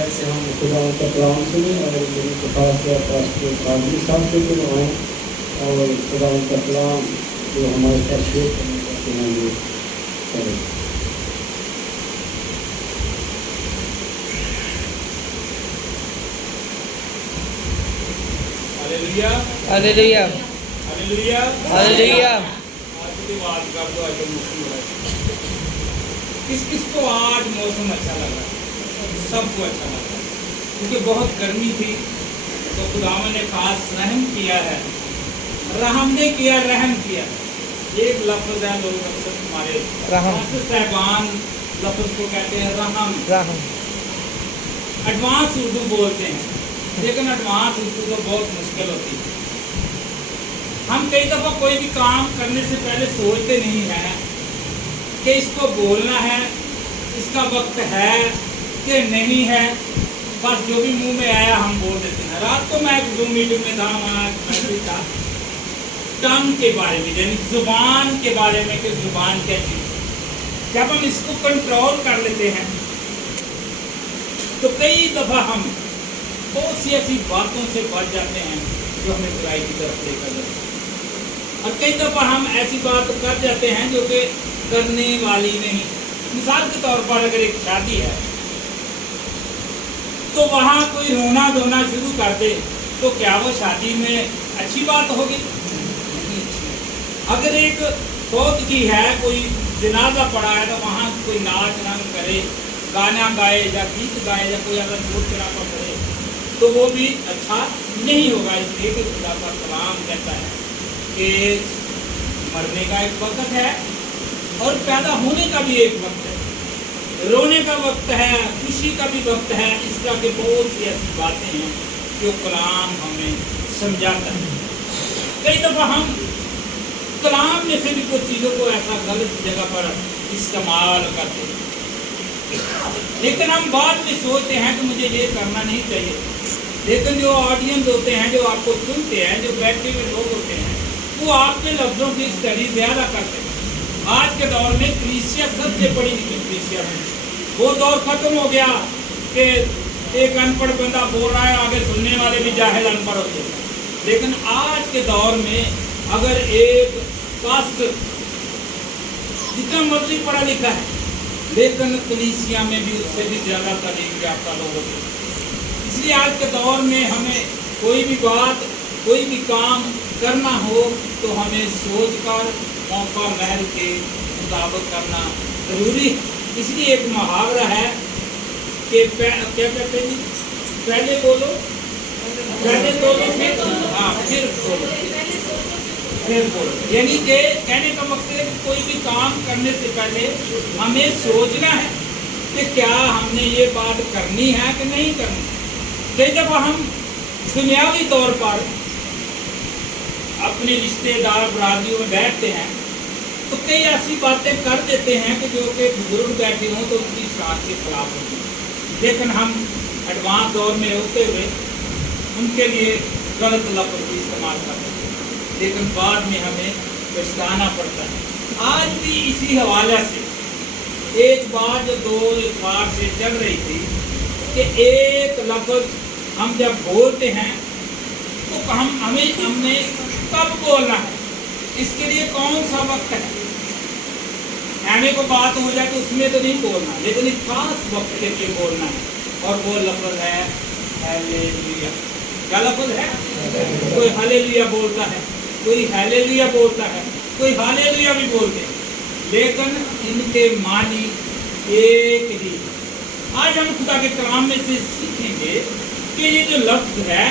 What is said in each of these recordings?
ایسے ہم خدا کا کلام سنیں اور میری خاص پاسٹر قادری صاحب سے بنوائیں اور خدا کا کلام جو ہمارے ساتھ شیئر کرنے کا وہ کریں. Hallelujah hallelujah hallelujah. آج کی بات کر دو. آج موسم ہو رہا ہے. کس کس کو آج موسم اچھا لگ رہا ہے؟ سب کو اچھا لگ رہا ہے کیونکہ بہت گرمی تھی تو خداوند نے خاص رحم کیا ہے. رحم نے کیا، رحم کیا. ایک لفظ ہے لوگ اکثر ہمارے صاحبان لفظ کو کہتے ہیں رحم. ایڈوانس اردو بولتے ہیں لیکن ایڈوانس اردو تو بہت مشکل ہوتی ہے. ہم کئی دفعہ کوئی بھی کام کرنے سے پہلے سوچتے نہیں ہیں کہ اس کو بولنا ہے، اس کا وقت ہے کہ نہیں ہے. بس جو بھی منہ میں آیا ہم بول دیتے ہیں. رات کو میں ایک زوم میٹنگ میں تھا، وہاں تھا ٹنگ کے بارے میں، یعنی زبان کے بارے میں کہ زبان کیا چیز ہے. جب ہم اس کو کنٹرول کر لیتے ہیں تو کئی دفعہ ہم بہت سی ایسی باتوں سے بچ جاتے ہیں جو ہمیں برائی کی طرف لے کر جاتے ہیں. اور کئی دفعہ ہم ایسی بات کر جاتے ہیں جو کہ کرنے والی نہیں. مثال کے طور پر اگر ایک شادی ہے تو وہاں کوئی رونا دھونا شروع کر دے تو کیا وہ شادی میں اچھی بات ہوگی؟ اگر ایک فوت کی ہے، کوئی جنازہ پڑا ہے تو وہاں کوئی ناچ رنگ کرے، گانا گائے یا گیت گائے یا کوئی اگر جھوٹ چراپا کرے تو وہ بھی اچھا نہیں ہوگا. اس لیے کہ خدا کا کلام کہتا ہے کہ مرنے کا ایک وقت ہے اور پیدا ہونے کا بھی ایک وقت ہے، رونے کا وقت ہے، خوشی کا بھی وقت ہے. اس طرح کے بہت سی ایسی باتیں ہیں جو کلام ہمیں سمجھاتا ہے. کئی دفعہ ہم کلام میں سے بھی کچھ چیزوں کو ایسا غلط جگہ پر استعمال کرتے ہیں لیکن ہم بعد میں سوچتے ہیں کہ مجھے یہ کرنا نہیں چاہیے. لیکن جو آڈینس ہوتے ہیں، جو آپ کو سنتے ہیں، جو بیٹھے ہوئے لوگ ہوتے ہیں، وہ آپ کے لفظوں کی اسٹڈی زیادہ کرتے ہیں. آج کے دور میں کلیسیا سب سے بڑی کلیسیا ہے. وہ دور ختم ہو گیا کہ ایک ان پڑھ بندہ بول رہا ہے، آگے سننے والے بھی جاہل ان پڑھ ہوتے ہیں. لیکن آج کے دور میں اگر ایک پاسٹر جتنا مرضی پڑھا لکھا ہے لیکن کلیسیا میں بھی اس سے بھی زیادہ تعلیم یافتہ لوگ ہوتے ہیں. اس لیے آج کے دور میں ہمیں کوئی بھی بات، کوئی بھی کام کرنا ہو تو ہمیں سوچ کر موقع محل کے مطابق کرنا ضروری ہے. اس لیے ایک محاورہ ہے کہ کیا کہتے ہیں، پہلے بولو، پہلے بولو پھر بولو، پھر بولو. یعنی کہ کہنے کا مقصد ہے کہ کوئی بھی کام کرنے سے پہلے ہمیں سوچنا ہے کہ کیا ہم نے یہ بات کرنی ہے کہ نہیں کرنی. کئی دفعہ ہم دنیاوی طور پر اپنے رشتے دار برادریوں میں بیٹھتے ہیں تو کئی ایسی باتیں کر دیتے ہیں کہ جو کہ بزرگ بیٹھے ہوں تو ان کی شان کے خلاف ہوتی ہے. لیکن ہم ایڈوانس دور میں ہوتے ہوئے ان کے لیے غلط لفظ بھی استعمال کرتے ہیں لیکن بعد میں ہمیں پچھتانا پڑتا ہے. آج بھی اسی حوالے سے ایک بات جو دو اتوار سے چل رہی تھی کہ ایک لفظ ہم جب بولتے ہیں تو ہم نے کب بولنا ہے، اس کے لیے کون سا وقت ہے. ایویں کو بات ہو جائے تو اس میں تو نہیں بولنا، لیکن ایک خاص وقت کے لیے بولنا ہے اور وہ لفظ ہے ہیلیلویا. کیا لفظ ہے؟ کوئی ہیلیلویا بولتا ہے، کوئی ہیلیلویا بولتا ہے، کوئی ہیلیلویا بھی بولتے ہیں لیکن ان کے معنی ایک ہی. آج ہم خدا کے کلام میں سے سیکھیں گے کہ یہ جو لفظ ہے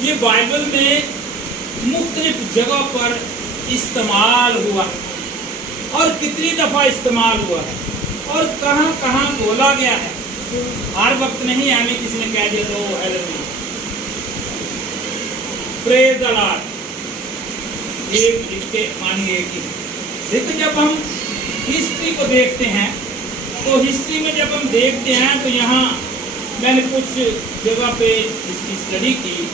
یہ بائبل میں مختلف جگہ پر استعمال ہوا ہے اور کتنی دفعہ استعمال ہوا ہے اور کہاں کہاں بولا گیا ہے. ہر وقت نہیں ہمیں کسی نے کہہ دیا تو ہیلیلویا، پریز دی لارڈ، ایک اس کے معنی ایک ہی. لیکن جب ہم ہسٹری کو دیکھتے ہیں تو ہسٹری میں جب ہم دیکھتے ہیں تو یہاں میں نے کچھ جگہ پہ اس کی اسٹڈی کی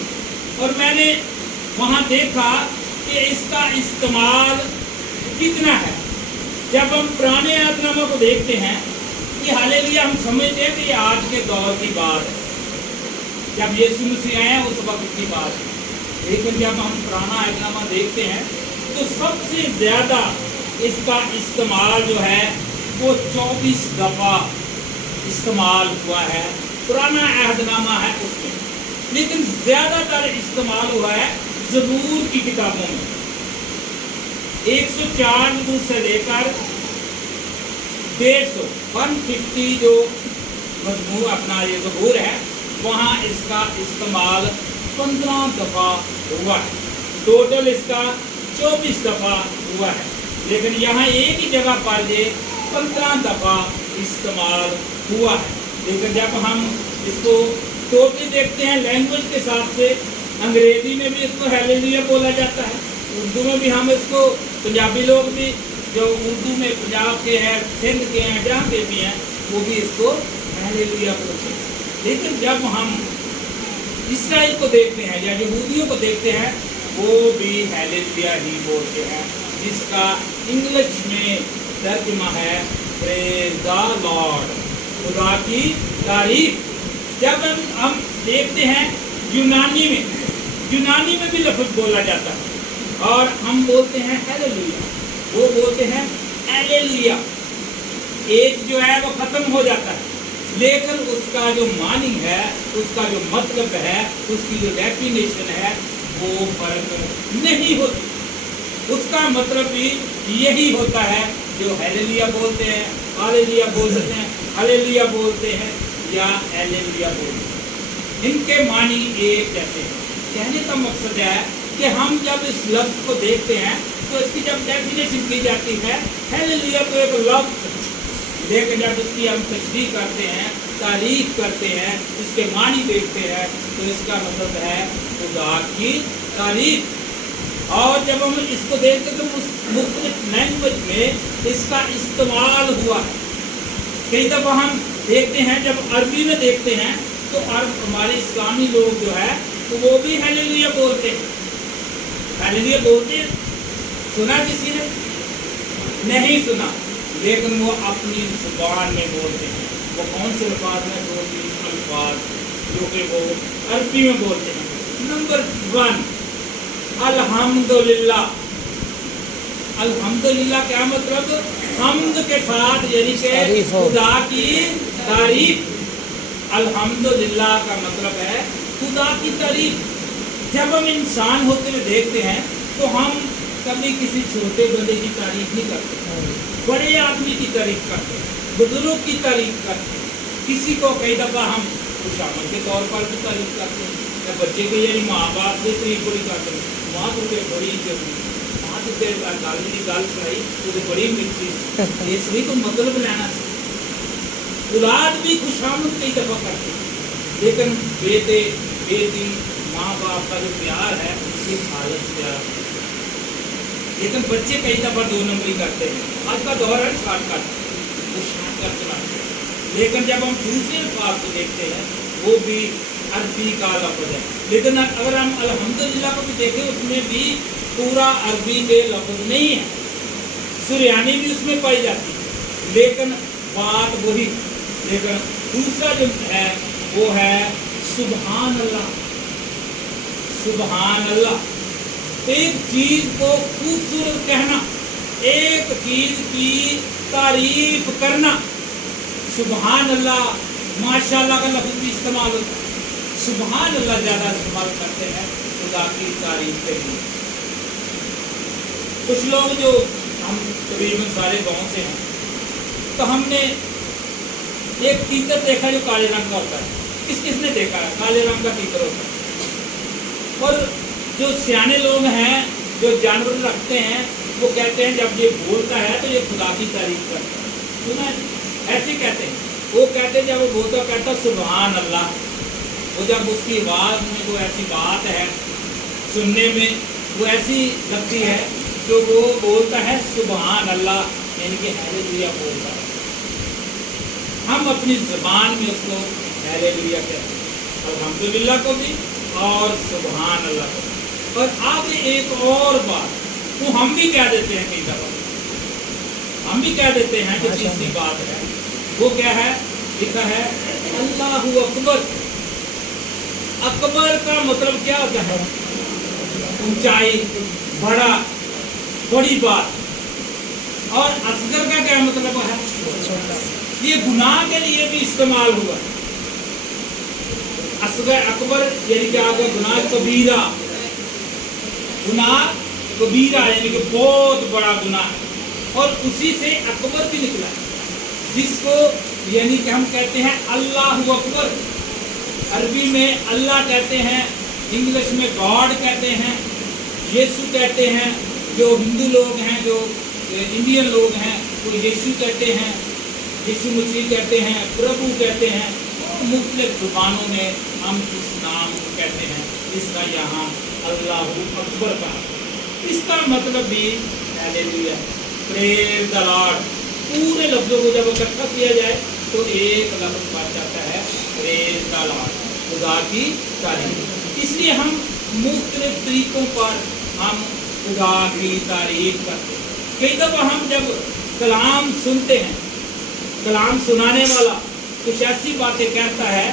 اور میں نے وہاں دیکھا کہ اس کا استعمال کتنا ہے. جب ہم پرانے عہد نامہ کو دیکھتے ہیں ये हालेलुया हम समझते हैं कि ये आज के दौर की बात है, जब यीशु मसीह आए उस वक्त की बात है। लेकिन जब हम पुराना अहदनामा देखते हैं तो सबसे ज़्यादा इसका इस्तेमाल जो है वो 24 दफ़ा इस्तेमाल हुआ है, पुराना अहदनामा है उसमें। लेकिन ज़्यादातर इस्तेमाल हुआ है ज़बूर की किताबों में। 104 से लेकर 150 जो मजमूर अपना ये ज़बूर है, वहाँ इसका इस्तेमाल 15 दफ़ा हुआ है। टोटल इसका 24 दफ़ा हुआ है, लेकिन यहाँ एक ही जगह पर ये 15 दफ़ा इस्तेमाल हुआ है। लेकिन जब हम इसको टोटली देखते हैं लैंग्वेज के हिसाब से, अंग्रेज़ी में भी इसको हालेलुया बोला जाता है, उर्दू में भी हम इसको, पंजाबी लोग भी जो उर्दू में पंजाब के हैं, सिंध के हैं, जहाँ के भी हैं, वो भी इसको हालेलुया बोलते हैं। लेकिन जब हम इसराइल को देखते हैं या यहूदियों को देखते हैं, वो भी हालेलुया ही बोलते हैं, जिसका इंग्लिश में तर्जुमा है प्रेज द लॉर्ड, खुदा की तारीफ। जब हम देखते हैं यूनानी में भी लफ्ज़ बोला जाता है और हम बोलते हैं हालेलुया, वो बोलते हैं हालेलुया। एक जो है वो ख़त्म हो जाता है, लेकिन उसका जो मानिंग है, उसका जो मतलब है, उसकी जो डेफिनेशन है, वो फर्क नहीं होती। उसका मतलब भी यही होता है जो हालेलुया बोलते हैं, हालेलुया बोलते हैं, हालेलुया बोलते हैं या हालेलुया बोलते हैं, इनके मानी एक जैसे हैं। कहने का मकसद है कि हम जब इस लफ्ज़ को देखते हैं तो इसकी जब डेफिनेशन की जाती है, हालेलुया तो एक लफ्ज़, लेकिन जब इसकी हम तशरीह करते हैं, तारीफ करते हैं, इसके मानी देखते हैं, तो इसका मतलब है खुदा की तारीफ। और जब हम इसको देखते हैं तो उस मुख्तलिफ लैंग्वेज में इसका इस्तेमाल हुआ है। कई दफ़ा हम देखते हैं, जब अरबी में देखते हैं तो हमारे इस्लामी लोग जो है तो वो भी हालेलुया बोलते हैं, हालेलुया बोलते हैं। सुना किसी ने? नहीं सुना, लेकिन वो अपनी ज़ुबान में बोलते हैं। वो कौन से अल्फाज में? 2-3 अल्फाज जो कि वो अरबी में बोलते हैं। नंबर 1 अल्हम्दुलिल्लाह। अल्हम्दुलिल्लाह क्या मतलब? हम्द के साथ, यानी कि खुदा की तारीफ। अल्हम्दुलिल्लाह का मतलब है खुदा की तारीफ। जब हम इंसान होते हुए देखते हैं तो हम कभी किसी छोटे बंदे की तारीफ नहीं करते, बड़े आदमी की तारीफ करते, बुजुर्ग की तारीफ करते, किसी को कई दफ़ा हम खुशामद के तौर पर भी तारीफ करते हैं, या बच्चे को यानी माँ बाप की तारीफ बड़ी करते हैं, माँ तो बड़ी जरूरी, माँ तो गल की गल सुनाई तो बड़ी मिठी, इसलिए तो मतलब लेना सी। औलाद भी खुशामद कई दफ़ा करते हैं, लेकिन बेटे बेटी माँ बाप का जो प्यार है ये खालिस प्यार है। लेकिन बच्चे कई दफ़ा 2 नंबरी करते हैं। आज का दौर है शॉर्टकट, वो शॉर्टकट चलाते हैं। लेकिन जब हम दूसरे अल्फाज को देखते हैं, वो भी अरबी का लफ्ज़ है। लेकिन अगर हम अल्हम्दुलिल्लाह को भी देखें, उसमें भी पूरा अरबी के लफ्ज़ नहीं है, सुरयानी भी उसमें पाई जाती है, लेकिन बात वही। लेकिन दूसरा जो है वो है सुबहान अल्लाह। सुबहान अल्लाह, एक चीज़ को खूबसूरत कहना, एक चीज़ की तारीफ करना। सुबहान अल्लाह, माशाअल्लाह का लफ्ज़ भी इस्तेमाल होता है। सुबहान अल्लाह ज़्यादा इस्तेमाल करते हैं खुदा की तारीफ के लिए। कुछ लोग जो हम तकरीबन सारे गाँव से हैं, तो हमने एक तीतर देखा जो काले रंग का होता है। किसने देखा है? काले रंग का तीतर होता है। और जो सियाने लोग हैं, जो जानवर रखते हैं, वो कहते हैं जब ये बोलता है तो ये खुदा की तारीफ करता है। सुना है? ऐसे कहते हैं। वो कहते हैं जब वो बोलता कहता सुबहान अल्लाह। वो जब उसकी आवाज़ में कोई ऐसी बात है, सुनने में वो ऐसी लगती है, जो वो बोलता है सुबहान अल्लाह, यानी कि हालेलुया बोलता है। हम अपनी ज़बान में उसको हालेलुया कहते हैं, अल्हम्दुलिल्लाह को भी और सुबहान अल्लाह को भी। और आगे एक और बात, वो हम भी कह देते हैं कई दफ़ा, हम भी कह देते हैं कि तीसरी बात है वो क्या है? लिखा है अल्लाहु अकबर। अकबर का मतलब क्या होता है? ऊंचाई, बड़ा, बड़ी बात। और असगर का क्या मतलब है? ये गुनाह के लिए भी इस्तेमाल हुआ। असगर अकबर यानी कि आगे गुनाह कबीरा, गुनाह कबीरा यानी कि बहुत बड़ा गुनाह। और उसी से अकबर भी निकला, जिसको यानी कि हम कहते हैं अल्लाहु अकबर। अरबी में अल्लाह कहते हैं, इंग्लिश में गॉड कहते हैं, यीशु कहते हैं। जो हिंदू लोग हैं, जो इंडियन लोग हैं, वो यीशु कहते हैं, यीशु मसीह कहते हैं, प्रभु कहते हैं। मुख्तलिफ जुबानों में हम इस नाम को कहते हैं। इसका यहाँ अल्लाहु अकबर का, इसका मतलब भी हालेलुया, प्रेज द लॉर्ड। पूरे लफ्जों को जब इकट्ठा किया जाए तो एक लफ्ज बन जाता है प्रेज द लॉर्ड, खुदा की तारीफ। इसलिए हम मुख्तलिफ तरीकों पर हम खुदा की तारीफ करते हैं। कई दफ़ा हम जब कलाम सुनते हैं, कलाम सुनाने वाला कुछ ऐसी बातें कहता है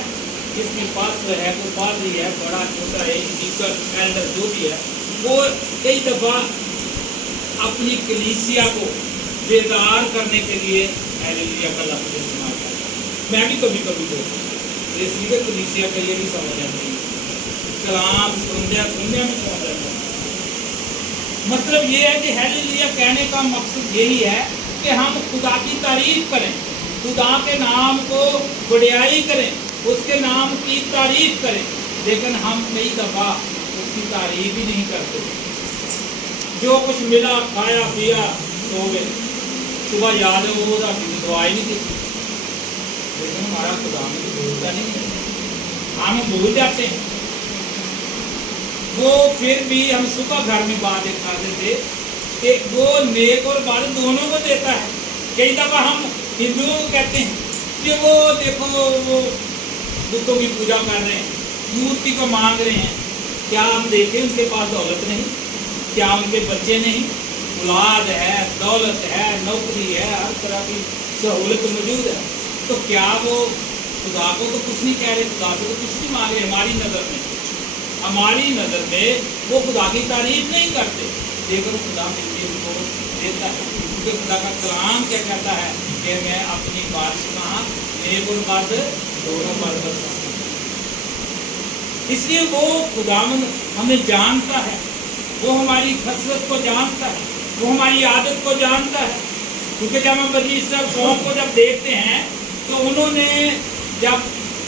जिसमें पास्टर है, कोई पादरी है, बड़ा छोटा है, डीकर, एल्डर जो भी है, वो कई दफ़ा अपनी कलीसिया को बेदार करने के लिए हालेलुया का लफ्ज़ इस्तेमाल करता है। मैं भी कभी कभी बोलता हूँ, इसलिए कलीसिया का ये भी समझ आती है, कलाम सुनने में समझ आता है। मतलब ये है कि हालेलुया कहने का मकसद यही है कि हम खुदा की तारीफ करें, खुदा के नाम को बड़ाई करें, उसके नाम की तारीफ करें। लेकिन हम कई दफ़ा उसकी तारीफ ही नहीं करते। जो कुछ मिला, खाया पिया, सो गए, सुबह याद है वो दुआ ही नहीं दी। लेकिन हमारा खुदा में भूलता नहीं है, हम भूल जाते हैं। वो फिर भी हम सुबह घर में बात दिखाते थे कि वो नेक और बद दोनों को देता है। कई दफ़ा हम हिंदुओं को कहते हैं कि वो देखो वो बुतों की पूजा कर रहे हैं, मूर्ति को मांग रहे हैं। क्या हम देखें उनके पास दौलत नहीं? क्या उनके बच्चे नहीं? औलाद है, दौलत है, नौकरी है, हर तरह की सहूलत मौजूद है। तो क्या वो खुदा को तो कुछ नहीं कह रहे, खुदा से तो कुछ नहीं मांग रहे। हमारी नज़र में वो खुदा की तारीफ नहीं करते, लेकिन खुदा फिर भी उनको देता है। क्योंकि खुदा का कलाम क्या कहता है कि मैं अपनी बारिश कहाँ नेक और बद दोनों पर बरसाता हूं। इसलिए वो खुदावंद हमें जानता है, वो हमारी खसरत को जानता है, वो हमारी आदत को जानता है। क्योंकि जब हम बनी इसराइल कौम को जब देखते हैं तो उन्होंने जब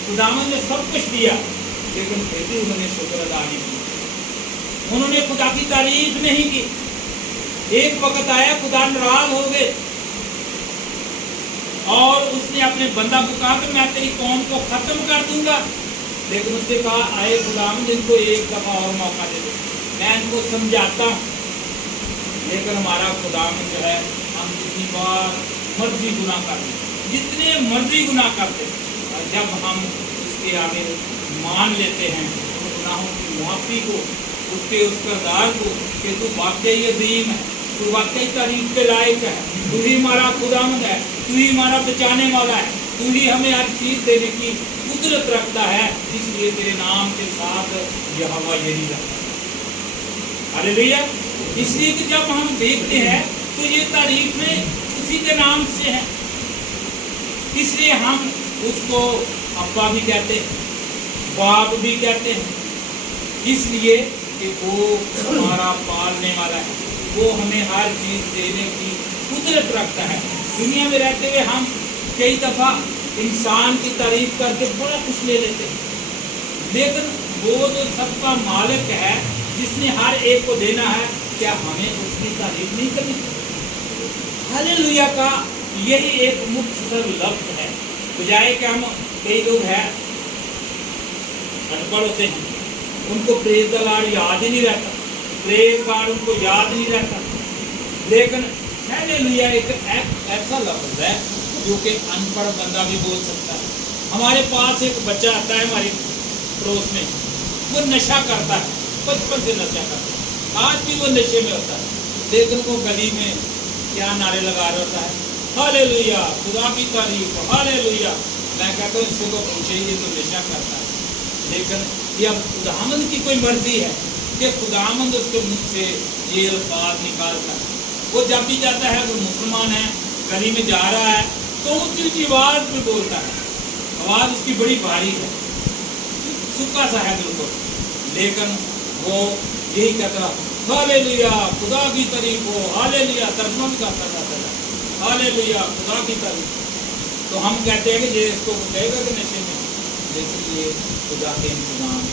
खुदावंद ने सब कुछ दिया, लेकिन फिर भी उन्होंने शुक्र अदा नहीं किया, उन्होंने खुदा की तारीफ नहीं की। एक वक्त आया खुदा नाराज हो गए और उसने अपने बंदा को कहा कि मैं तेरी कौम को खत्म कर दूंगा। लेकिन उससे कहा आए खुदावंद इनको एक दफा और मौका दे दो, मैं इनको समझाता हूँ। लेकिन हमारा खुदावंद जो है, हम जितनी बार मर्जी गुनाह करते, जितने मर्जी गुनाह करते, और जब हम उसके आगे मान लेते हैं उन गुनाहों की माफ़ी को, उसके उस करदार को कि तू वाकई अजीम है, तू वाकई तारीफ के लायक है, तू ही हमारा खुदावंद है, तू ही हमारा बचाने वाला है, तू ही हमें हर चीज़ देने की कुदरत रखता है, इसलिए तेरे नाम के साथ यहोवा यही रहता है। हालेलुया। इसलिए कि जब हम देखते हैं तो ये तारीफें उसी के नाम से हैं, इसलिए हम उसको अब्बा भी कहते हैं, बाप भी कहते हैं, इसलिए कि वो हमारा पालने वाला है, वो हमें हर चीज़ देने की कुदरत रखता है। दुनिया में रहते हुए हम कई दफ़ा इंसान की तारीफ करके बड़ा कुछ ले लेते हैं, लेकिन वो जो सबका मालिक है, जिसने हर एक को देना है, क्या हमें उसकी तारीफ नहीं करनी चाहिए? हालेलुया का यही एक मुख्तसर लफ्ज़ है। बजाय कि हम कई लोग हैं अनपढ़ होते हैं, उनको प्रेज द लॉर्ड याद ही नहीं रहता, प्रेज गॉड उनको याद नहीं रहता। लेकिन हालेलुया एक ऐसा लफ्ज़ है जो कि अनपढ़ बंदा भी बोल सकता है। हमारे पास एक बच्चा आता है हमारे पड़ोस में, वो नशा करता है, बचपन से नशा करता है, आज भी वो नशे में होता है, लेकिन वो गली में क्या नारे लगा रहा होता है, हालेलुया, खुदा की तारीफ, हालेलुया। मैं कहता हूँ इससे तो पूछे ये तो हमेशा करता है, लेकिन ये अब खुदावंद की कोई मर्जी है कि खुदावंद उसके मुंह से ये अल्फाज निकालता है। वो जब भी जाता है, वो मुसलमान है, गली में जा रहा है तो ऊंची ऊंची आवाज में बोलता है, आवाज उसकी बड़ी भारी है, सूखा सा है बिल्कुल, लेकिन वो यही कहता हालेलुया, खुदा की तारीफ हो, हालेलुया। तर्जुमा भी करता जाता है, हालेलुया, खुदा की तारीफ। तो हम कहते हैं कि ये इसको कहेगा कि नशे में, लेकिन ये खुदा के इंतजाम।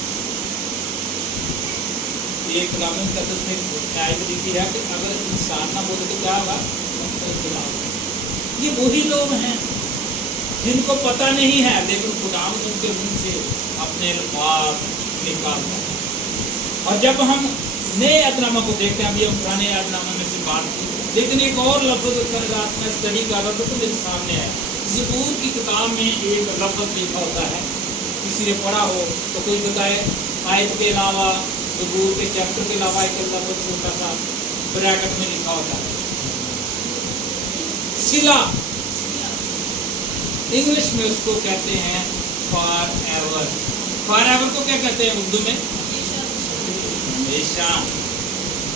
ये कलाम मुक़द्दस में आयत लिखी है कि अगर इंसान ना बोले तो क्या होगा, ये वही लोग हैं जिनको पता नहीं है, लेकिन खुदा उनके मुंह से अपने अल्फाज निकालता है। और जब हम नए अहदनामा को देखते हैं, अभी हम पुराने अहदनामा में से बात की, लेकिन एक और लफ्ज़ रात में स्टडी कर रहा था तो मेरे सामने है। ज़बूर की किताब में एक लफ्ज़ लिखा होता है, किसी ने पढ़ा हो तो कोई बताए। आयत के अलावा, ज़बूर के चैप्टर के अलावा एक लफ्ज़ छोटा सा ब्रैकेट में लिखा होता है, सिला। इंग्लिश में उसको कहते हैं फॉर एवर। फॉर एवर को क्या कहते हैं उर्दू में? हमेशा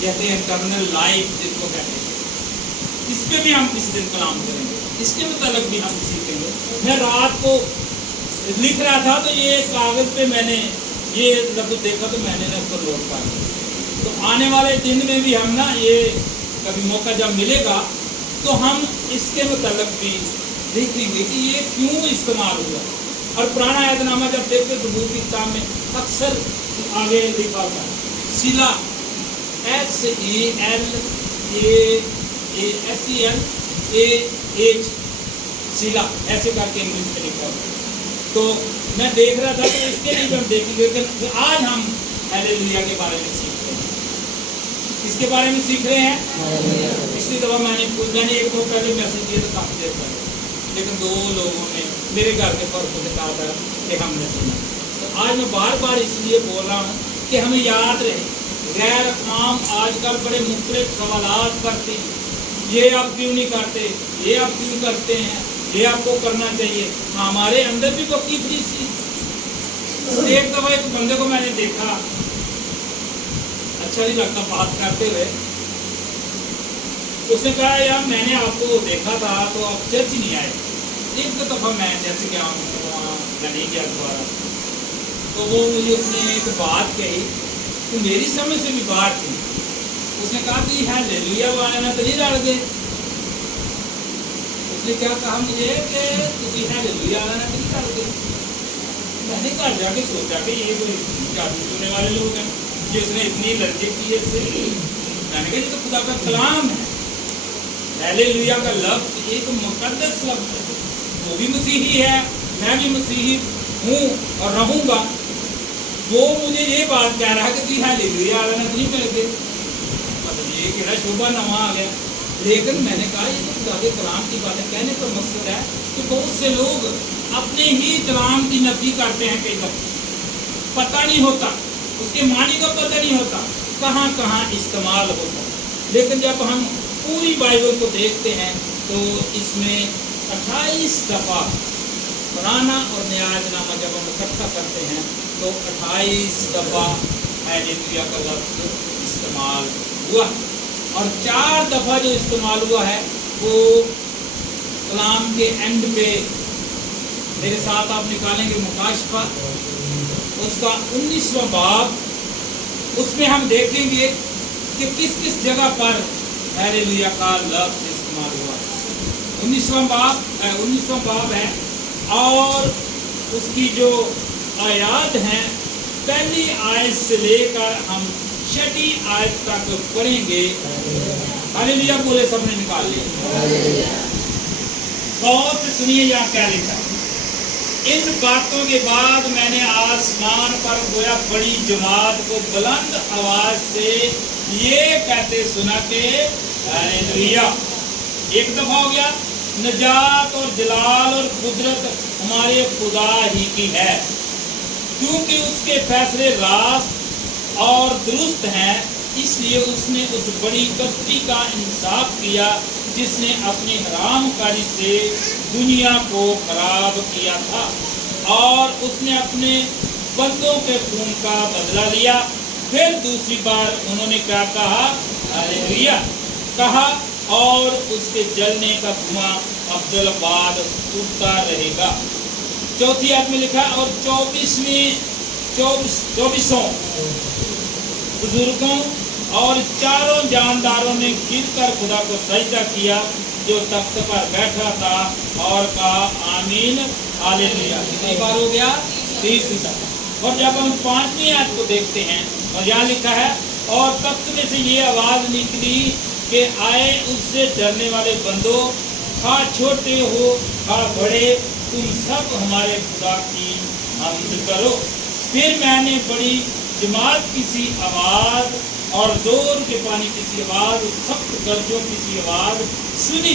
कहते हैं, इटर्नल लाइफ जिसको कहते हैं। इस पे भी हम किसी दिन कलाम करेंगे, इसके मुताबिक भी हम सीखेंगे। मैं रात को लिख रहा था तो ये कागज पे मैंने ये लफ्ज़ देखा तो मैंने ना उसको नोट कर लिया। तो आने वाले दिन में भी हम ना ये कभी मौका जब मिलेगा तो हम इसके मुताबिक भी देखेंगे कि ये क्यों इस्तेमाल हुआ। और पुराना अहदनामा जब देखते तो ज़बूर की किताब में अक्सर आगे लिखा होता है सिला, SELAH, सिला, ऐसे करके इंग्लिश में लिखा होता है। तो मैं देख रहा था तो इसके लिए हम देखेंगे कि आज हम हालेलुया के बारे में सीख रहे हैं। इसके बारे में सीख रहे हैं। पिछली दफ़ा मैंने एक दो पहले मैसेज दिया था काफ़ी देर पहले, लेकिन दो लोगों ने मेरे घर के फर्क से कहा था कि हमने सुना। तो आज मैं बार बार इसलिए बोल रहा हूँ कि हमें याद रहे, गैर अक़वाम आजकल बड़े मुख्तलिफ सवालात करते हैं, ये आप क्यों नहीं करते, ये आप क्यों करते हैं, ये आपको करना चाहिए। हमारे अंदर भी वक्की फ्री सी। एक दफ़ा एक बंदे को मैंने देखा, अच्छा नहीं लगता बात करते हुए, उसने कहा यार मैंने आपको देखा था तो आप चर्च नहीं आए। एक दो दफ़ा मैं चर्च गया हूँ तो वहाँ नहीं गया दोबारा। तो वो मुझे उसने एक बात कही तो मेरी समझ से भी बात थी। उसने कहा कि हालेलुया वाले ना तो नहीं रल गए। उसने क्या कहा मुझे कि तुम हालेलुया वाले ना तो नहीं रल गए। मैंने घर जाके सोचा कि ये कोई जादू करने वाले लोग हैं जिसने इतनी एलर्जी की है इससे। मैंने कहा ये तो खुदा का कलाम है। हालेलुया का लफ्ज़ एक मुक़द्दस लफ्ज़ है। वो भी मसीही है, मैं भी मसीही हूँ और रहूँगा। वो मुझे ये बात कह रहा है कि तुम हालेलुया वाला ना नहीं मिल गए, मतलब ये कि शोभा नवा आ गया। लेकिन मैंने कहा ये तो खुदा के कलाम की बात है। कहने का मकसद है कि बहुत से लोग अपने ही कलाम की नफी करते हैं, कई दफ़ा पता नहीं होता, उसके मानी का पता नहीं होता, कहाँ कहाँ इस्तेमाल होता। लेकिन जब हम पूरी बाइबल को देखते हैं तो इसमें 28 दफ़ा पुराना और नया अहदनामा जब हम इकट्ठा करते हैं तो 28 दफ़ा हालेलुया का लफ्ज़ इस्तेमाल हुआ। और 4 दफ़ा जो इस्तेमाल हुआ है वो कलाम के एंड पे, मेरे साथ आप निकालेंगे मुकाशफा उसका 19वां बाब, उसमें हम देखेंगे कि किस किस जगह पर हालेलुया का लफ्ज़ इस्तेमाल हुआ। 19वां बाब है और उसकी जो आयात हैं पहली आयत से लेकर हम 6ठी आयत तक पढ़ेंगे। हालेलुया बोले सबने निकाल लिया। गौर से सुनिए यहाँ क्या लिखा है। इन बातों के बाद मैंने आसमान पर गोया बड़ी जमात को बुलंद आवाज से ये कहते सुना के हालेलुया। एक दफा हो गया, नजात और जलाल और कुदरत हमारे खुदा ही की है, क्योंकि उसके फैसले रास्त और दुरुस्त हैं। इसलिए उसने उस बड़ी कष्टी का इंसाफ किया जिसने अपनी हरामकारी से दुनिया को खराब किया था, और उसने अपने बंदों के खून का बदला लिया। फिर दूसरी बार उन्होंने क्या कहा? हालेलुया कहा, और उसके जलने का धुआं अब्दुल बाद उठता रहेगा। चौथी आयत में लिखा, और चौबीसों बुजुर्गों और चारों जानदारों ने गिरकर खुदा को सजदा किया जो तख्त पर बैठा था, और कहा आमीन हालेलुया। कितनी बार हो गया? 30 तक। और जब हम 5वीं आयत को देखते हैं, और यहाँ लिखा है, और तख्त में से ये आवाज निकली कि आए उससे डरने वाले बंदो, खा छोटे हो खा बड़े, तुम सब हमारे खुदा की हम्द करो। फिर मैंने बड़ी जमात की सी आवाज और जोर के पानी की सी आवाज, सख्त गर्जों की सी आवाज सुनी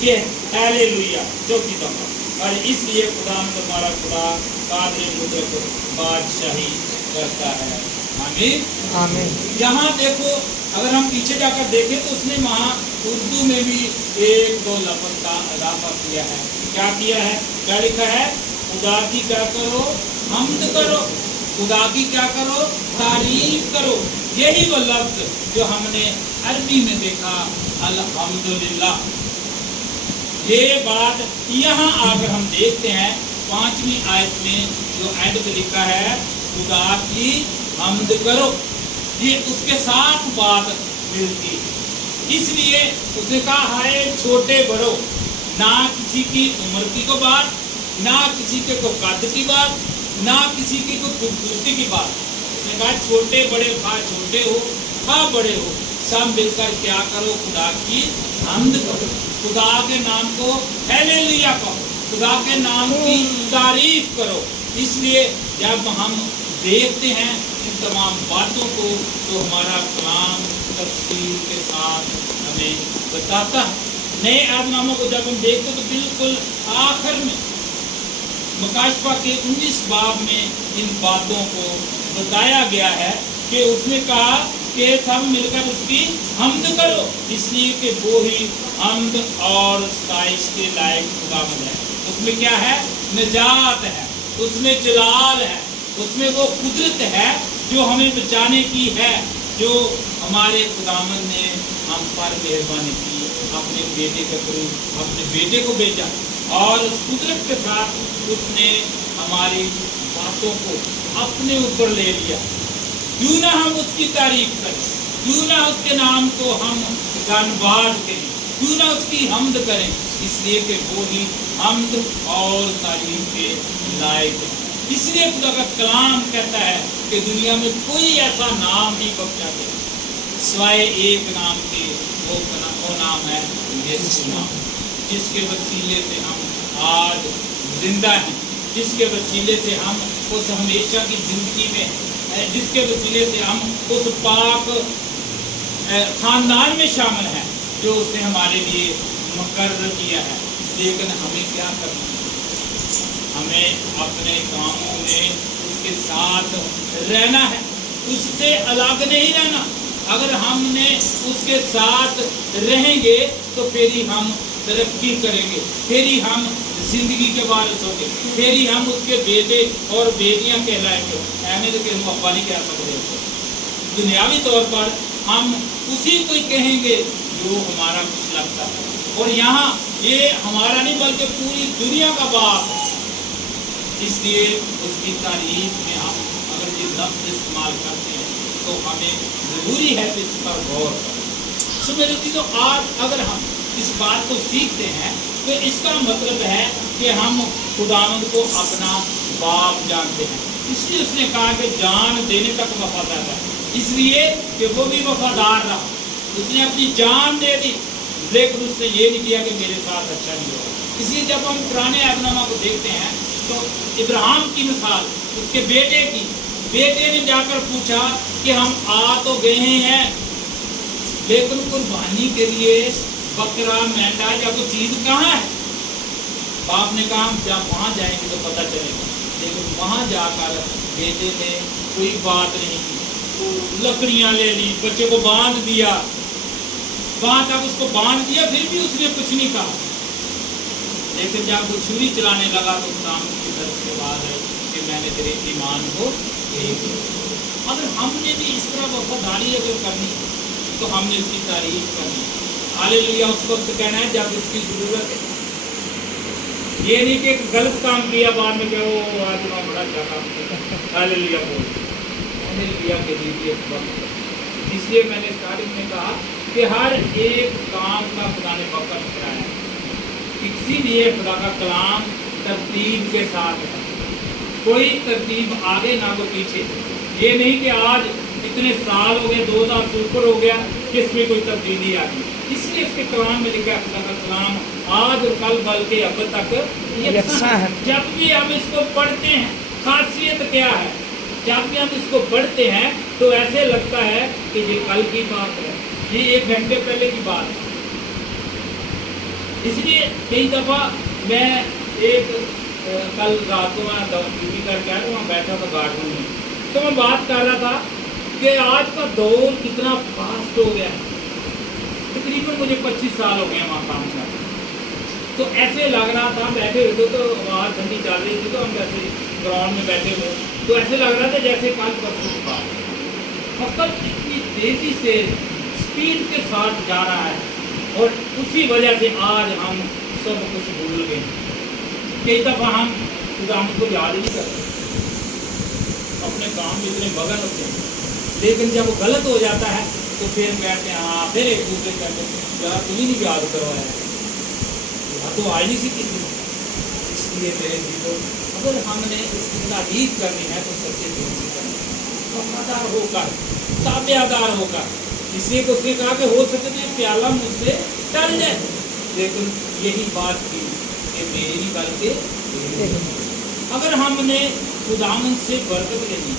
कि हालेलुया चौथी दफा। और इसलिए खुदा हमारा खुदा कादिर मुतलक बादशाही करता है। आमीन आमीन। यहाँ देखो, अगर हम पीछे जाकर देखें तो उसने वहाँ उर्दू में भी 1-2 लफ्ज का इजाफा किया है। क्या किया है? क्या लिखा है? खुदा की क्या करो? हम्द करो। खुदा की क्या करो? तारीफ करो। यही वो लफ्ज जो हमने अरबी में देखा, अल्हम्दुलिल्लाह। ये बात यहाँ आकर हम देखते हैं 5वीं आयत में जो एंड पे लिखा है, खुदा की हम्द करो। ये उसके साथ बात मिलती है। इसलिए उसने कहा हाय छोटे बड़ो, ना किसी की उम्र की को बात, ना किसी के को कद की बात, ना किसी की को खूबसूरती की बात। उसने कहा छोटे बड़े, खा छोटे हो खा बड़े हो, सब मिलकर क्या करो? खुदा की हम्द करो। खुदा के नाम को हालेलुया कहो, खुदा के नाम की तारीफ करो। इसलिए जब हम देखते हैं इन तमाम बातों को, तो हमारा कलाम तफसील के साथ हमें बताता है। नए आदनामों को जब हम देखते हैं तो बिल्कुल आखिर में मुकाशफा के 19 बाब में इन बातों को बताया गया है कि उसने कहा कि सब मिलकर उसकी हम्द करो, इसलिए कि वो ही हम्द और सताइश के लायक खुदावंद है। उसमें क्या है? निजात है, उसमें जलाल है, उसमें वो कुदरत है जो हमें बचाने की है, जो हमारे खुदावंद ने हम पर मेहरबानी की, अपने बेटे के थ्रू अपने बेटे को भेजा, और उस कुदरत के साथ उसने हमारी बातों को अपने ऊपर ले लिया। क्यों ना हम उसकी तारीफ करें, क्यों ना उसके नाम को हम धन्यवाद करें, क्यों ना उसकी हम्द करें, इसलिए कि वो ही हम्द और तारीफ के लायक है। इसलिए खुदा का कलाम कहता है कि दुनिया में कोई ऐसा नाम नहीं बख्शा गया सिवाय एक नाम के, वो नाम है यीशु नाम, जिसके वसीले से हम आज जिंदा हैं, जिसके वसीले से हम उस हमेशा की जिंदगी में हैं, जिसके वसीले से हम उस पाक खानदान में शामिल हैं जो उसने हमारे लिए मुकर्रर किया है। लेकिन हमें क्या करना है? हमें अपने कामों में उसके साथ रहना है, उससे अलग नहीं रहना। अगर हमने उसके साथ रहेंगे तो फिर ही हम तरक्की करेंगे, फिर ही हम जिंदगी के वारिस होंगे, फिर ही हम उसके बेटे और बेटियां कहलाएंगे। ऐसे तो हम अब्बा नहीं कह सकते। दुनियावी तौर पर हम उसी को ही कहेंगे जो हमारा कुछ लगता है। और यहाँ ये हमारा नहीं बल्कि पूरी दुनिया का बाप है। इसलिए उसकी तारीफ में हम अगर ये लफ्ज़ इस्तेमाल करते हैं तो हमें ज़रूरी है कि इस पर गौर करें। सो मेरे चीज़ों, आज अगर हम इस बात को सीखते हैं तो इसका मतलब है कि हम खुदावंद को अपना बाप जानते हैं। इसलिए उसने कहा कि जान देने तक वफादार रहा, इसलिए कि वो भी वफादार रहा, उसने अपनी जान दे दी, लेकिन उसने ये नहीं किया कि मेरे साथ अच्छा नहीं होगा। इसलिए जब हम पुराने अहदनामा को देखते हैं तो इब्राहिम की मिसाल, उसके बेटे की, बेटे ने जाकर पूछा कि हम आ तो गए हैं लेकिन कुर्बानी के लिए बकरा मेंढा या कोई चीज़ कहाँ है? बाप ने कहा जब वहाँ जाएंगे तो पता चलेगा। लेकिन वहाँ जाकर बेटे ने कोई बात नहीं की, लकड़ियां ले ली, बच्चे को बांध दिया, तक उसको बांध दिया, फिर भी उसने कुछ नहीं कहा। लेकिन जब वो छुरी चलाने लगा तो खुदावंद की तरफ से आवाज आई कि मैंने तेरे ईमान को देख लिया। अगर हमने भी इस तरह वफादारी अगर करनी तो हमने उसकी तारीफ करनी। हालेलुया। उस वक्त कहना है जब उसकी जरूरत है। ये नहीं कि गलत काम किया बाद में कहो आज मैं बड़ा अच्छा काम किया। हालेलुया बोल, हालेलुया के लिए वक्त। इसलिए मैंने स्टार्टिंग में कहा कि हर एक काम का खुदा ने वक्त कराया, इसीलिए खुदा का कलाम तरतीब के साथ है, कोई तरतीब आगे ना को पीछे। ये नहीं कि आज इतने साल हो गए, 2000 से ऊपर हो गया कि इसमें कोई तब्दीली आ गई। इसलिए इसके कलाम में लिखा है खुदा का कलाम आज और कल बल्कि अब तक यकसां है। जब भी हम इसको पढ़ते हैं, खासियत क्या है, जब भी हम इसको पढ़ते हैं तो ऐसे लगता है कि ये कल की बात है, ये 1 घंटे पहले की बात है। इसलिए कई दफ़ा मैं कल रात को मैं ड्यूटी करके आया तो वहाँ बैठा था गार्डन में, तो मैं बात कर रहा था कि आज का दौर कितना फास्ट हो गया है। तकरीबन मुझे 25 साल हो गए वहाँ काम करते, तो ऐसे लग रहा था, बैठे हुए थे तो वहाँ ठंडी चल रही थी, तो हम जैसे ग्राउंड में बैठे हुए तो ऐसे लग रहा था जैसे कल परसों की बात। फकत इतनी तेज़ी से स्पीड के साथ जा रहा है और उसी वजह से आज हम सब कुछ भूल गए। कई दफ़ा हम खुदावंद को याद ही नहीं करते, अपने काम में इतने मगन होते हैं, लेकिन जब वो गलत हो जाता है तो फिर कहते हैं हाँ, फिर एक दूसरे कहते हैं यार तुम्हें नहीं याद करवाया, यार तो आज नहीं सीखी थी। इसलिए मेरे चीज़ों अगर हमने इसकी तारीफ करनी है तो सच्चे दिल से करनी है, वफादार होकर, ताबेदार होकर। इसलिए तो उसने कहा कि हो सके तो ये प्याला मुझसे टल जाए, लेकिन यही बात की कि मेरी बल्कि अगर हमने खुदावंद से बरकत लेनी,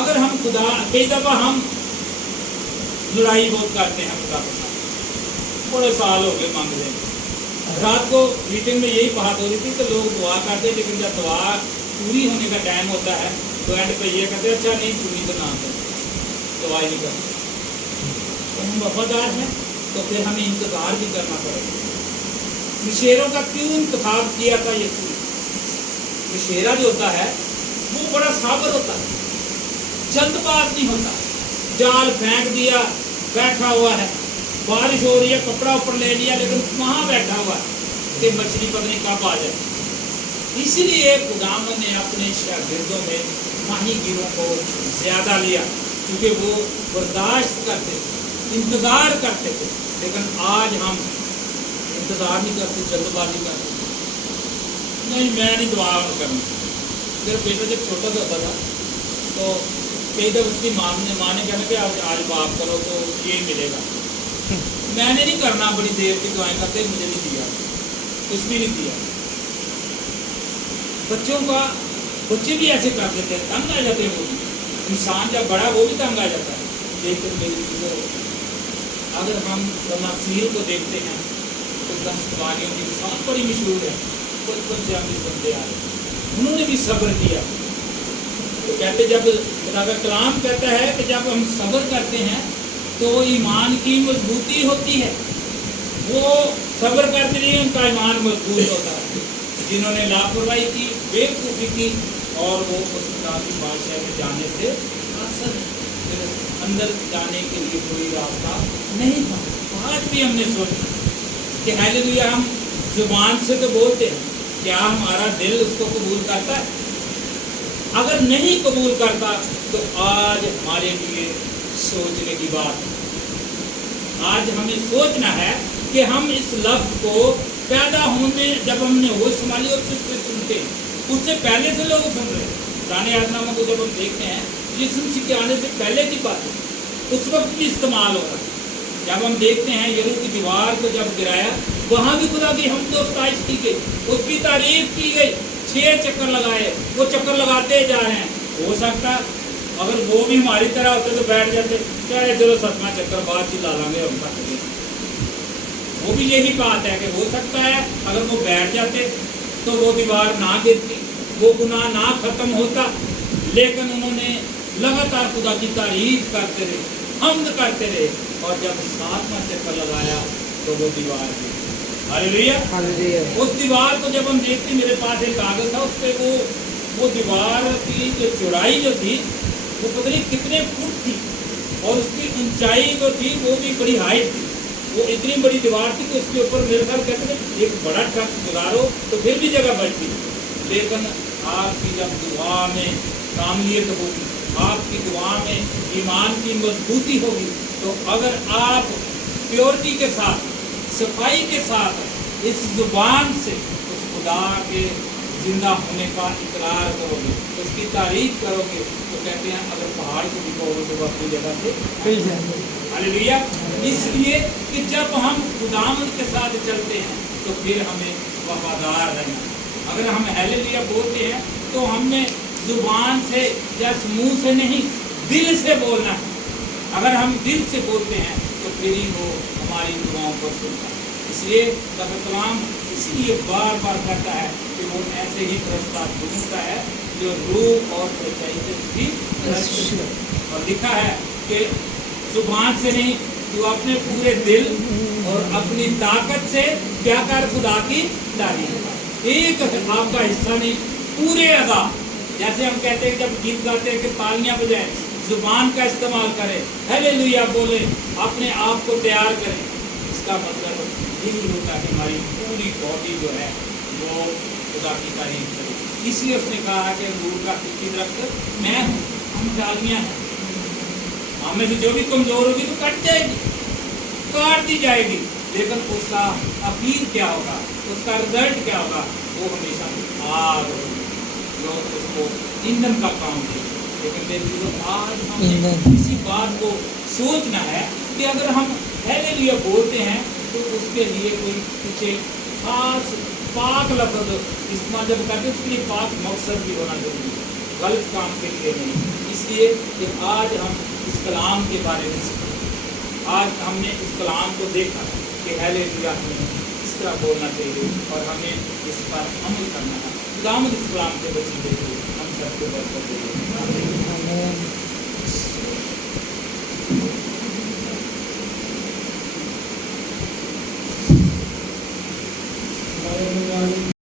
अगर हम खुदा, कई दफ़ा हम लड़ाई बहुत करते हैं खुदा के साथ, बड़े साल हो गए मांग रहे। रात को मीटिंग में यही बात हो रही थी कि लोग दुआ करते हैं, लेकिन जब दुआ पूरी होने का टाइम होता है तो एंड पे ये कहते हैं अच्छा नहीं सुनी तो ना दुआ नहीं करते। तो हम वफादार हैं तो फिर हमें इंतज़ार भी करना पड़ेगा। मशेरों का क्यों इंतखाब किया था यीशु? मशेरा जो होता है वो बड़ा साबर होता है, जल्दबाज नहीं होता। जाल फेंक दिया, बैठा हुआ है, बारिश हो रही है, कपड़ा ऊपर ले लिया, लेकिन वहाँ बैठा हुआ है कि मछली पता नहीं कब आ जाए। इसलिए खुदावंद ने अपने शागिर्दों में माहीगीरों को ज़्यादा लिया, क्योंकि वो बर्दाश्त करते थे, इंतज़ार करते थे। लेकिन आज हम इंतज़ार नहीं करते, जल्दबाजी करते। नहीं मैं नहीं दुआ करनी। मेरा बेटा जब छोटा सा होता था तो कई दफ़ उसकी माँ ने कहना कि आज बात करो तो ये मिलेगा। मैंने नहीं करना, बड़ी देर की दुआएं करते, मुझे नहीं दिया, कुछ भी नहीं दिया। बच्चे भी ऐसे कर देते हैं, तंग आ जाते हैं। वो भी इंसान जब बड़ा वो भी तंग आ जाता है। लेकिन मेरी चीज़ों अगर हम तमासील को देखते हैं तो 10 बारियों की मिसाल बड़ी मशहूर है, बचपन से हम भी सुनते आ रहे। उन्होंने भी सब्र किया। तो कहते जब खुदा का कलाम कहता है कि जब हम सब्र करते हैं तो ईमान की मजबूती होती है। वो सब्र करते नहीं, उनका ईमान मजबूत होता है। जिन्होंने लापरवाही की, बेवकूफ़ी की, और वो उस खुदा की बादशाह में जाने से असल अंदर जाने के लिए कोई रास्ता नहीं था। आज भी हमने सोचा कि हालेलुया, हम जुबान से तो बोलते हैं, क्या हमारा दिल उसको कबूल करता है? अगर नहीं कबूल करता तो आज हमारे लिए सोचने की बात है। आज हमें सोचना है कि हम इस लफ्ज़ को पैदा होने, जब हमने होश संभाली और उससे सुनते, उससे पहले से लोग सुन रहे। पुराने आदनामा को जब हम देखते हैं, यीशु मसीह के आने से पहले की बात है, उस वक्त भी इस्तेमाल होगा। जब हम देखते हैं यरूशलेम की दीवार को जब गिराया, वहाँ भी खुदा की हमद और सताइश की गई, उसकी तारीफ की गई। 6 चक्कर लगाए, वो चक्कर लगाते जा रहे हैं। हो सकता अगर वो भी हमारी तरह होते तो बैठ जाते, चाहे चलो 7वां चक्कर बाद ही ला लांगे हम कर देंगे। वो भी यही बात है कि हो सकता है अगर वो बैठ जाते तो वो दीवार ना गिरती, वो गुनाह ना ख़त्म होता। लेकिन उन्होंने लगातार खुदा की तारीफ करते रहे, हम्द करते रहे, और जब 7वां चक्कर लगाया तो वो दीवार गिर गई। हालेलुया। हालेलुया। उस दीवार को जब हम देखते, मेरे पास एक कागज था, उस पे वो दीवार की जो चौड़ाई जो थी वो पता नहीं कितने फुट थी, और उसकी ऊंचाई जो थी वो भी बड़ी हाइट थी। वो इतनी बड़ी दीवार थी कि उसके ऊपर मेरे ख्याल कहते थे एक बड़ा ट्रक गुजारो तो फिर भी जगह बचती। लेकिन आपकी जब दुआ में कामलियत होगी, आपकी दुआ में ईमान की मजबूती होगी, तो अगर आप प्योरिटी के साथ, सफाई के साथ इस जुबान से उस खुदा के जिंदा होने का इकरार करोगे, उसकी तारीफ करोगे, तो कहते हैं अगर पहाड़ को भी कहोगे तो वो अपनी जगह से मिल जाएंगे। हालेलुया। इसलिए कि जब हम खुदावंद के साथ चलते हैं तो फिर हमें वफादार रहना। अगर हम हालेलुया बोलते हैं तो हमने जुबान से या मुंह से नहीं, दिल से बोलना है। अगर हम दिल से बोलते हैं तो फिर ही वो हमारी दुआओं को सुनता है। इसलिए कलाम इसलिए बार बार कहता है कि वो ऐसे ही प्रस्ताव ढूंढता है जो रूह और सच्चाई से उसकी रक्षा करे। और लिखा है कि जुबान से नहीं, जो अपने पूरे दिल और अपनी ताकत से क्या कर खुदा की तारीफ। एक आपका हिस्सा नहीं, पूरे अदा। जैसे हम कहते हैं जब गीत गाते हैं कि तालियां बजाएं, जुबान का इस्तेमाल करें, हालेलुया बोले, अपने आप को तैयार करें। इसका मतलब यही होता है कि हमारी पूरी बॉडी जो है वो खुदा की तारीफ करे। इसलिए उसने कहा कि अंगूर का किसी दरख्त मैं हूँ, हम डालियाँ हैं, हम में से जो भी कमजोर होगी तो कट जाएगी, काट दी जाएगी, लेकिन उसका अखीर क्या होगा, उसका रिजल्ट क्या होगा, वो हमेशा आग होगी जो उसको ईंधन का काम देगी। लेकिन देखिए आज हमें इसी बात को सोचना है कि अगर हम हालेलुया बोलते हैं तो उसके लिए कोई पीछे खास पाक लफ्ज़ इस्तेमाल जब करते हैं उसके लिए पाक मकसद भी होना जरूरी है, गलत काम के लिए नहीं। इसलिए कि आज हम इस कलाम के बारे में सीखें। आज हमने इस कलाम को देखा कि हालेलुया हमें इस तरह बोलना चाहिए और हमें इस पर अमल करना है। खुदावंद इस कलाम के वसीले से हम सबको बरकत दे। आमीन।